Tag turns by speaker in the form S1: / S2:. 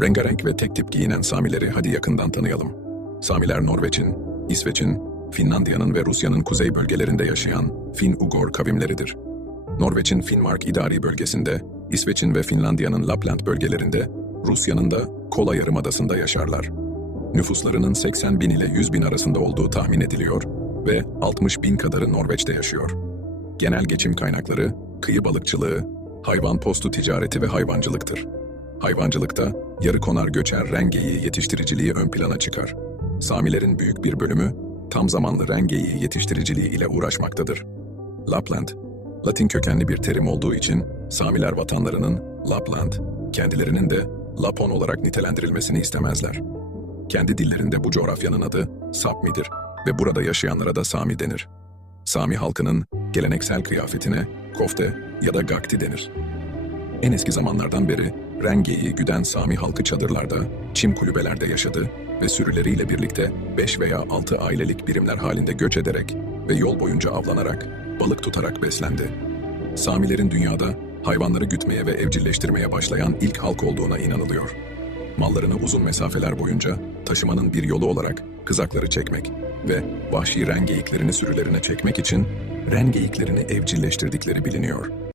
S1: Rengarenk ve tek tip giyinen Samileri hadi yakından tanıyalım. Samiler Norveç'in, İsveç'in, Finlandiya'nın ve Rusya'nın kuzey bölgelerinde yaşayan Fin-Ugor kavimleridir. Norveç'in Finnmark idari bölgesinde, İsveç'in ve Finlandiya'nın Lapland bölgelerinde, Rusya'nın da Kola Yarımadası'nda yaşarlar. Nüfuslarının 80 bin ile 100 bin arasında olduğu tahmin ediliyor ve 60 bin kadarı Norveç'te yaşıyor. Genel geçim kaynakları, kıyı balıkçılığı, hayvan postu ticareti ve hayvancılıktır. Hayvancılıkta yarı konar göçer rengeyi yetiştiriciliği ön plana çıkar. Samilerin büyük bir bölümü tam zamanlı rengeyi yetiştiriciliği ile uğraşmaktadır. Lapland, Latin kökenli bir terim olduğu için Samiler vatanlarının Lapland, kendilerinin de Lapon olarak nitelendirilmesini istemezler. Kendi dillerinde bu coğrafyanın adı Sapmi'dir ve burada yaşayanlara da Sami denir. Sami halkının geleneksel kıyafetine kofte ya da gakti denir. En eski zamanlardan beri Renge'yi güden Sami halkı çadırlarda, çim kulübelerde yaşadı ve sürüleriyle birlikte 5 veya 6 ailelik birimler halinde göç ederek ve yol boyunca avlanarak, balık tutarak beslendi. Samilerin dünyada hayvanları gütmeye ve evcilleştirmeye başlayan ilk halk olduğuna inanılıyor. Mallarını uzun mesafeler boyunca taşımanın bir yolu olarak kızakları çekmek ve vahşi ren geyiklerini sürülerine çekmek için ren geyiklerini evcilleştirdikleri biliniyor.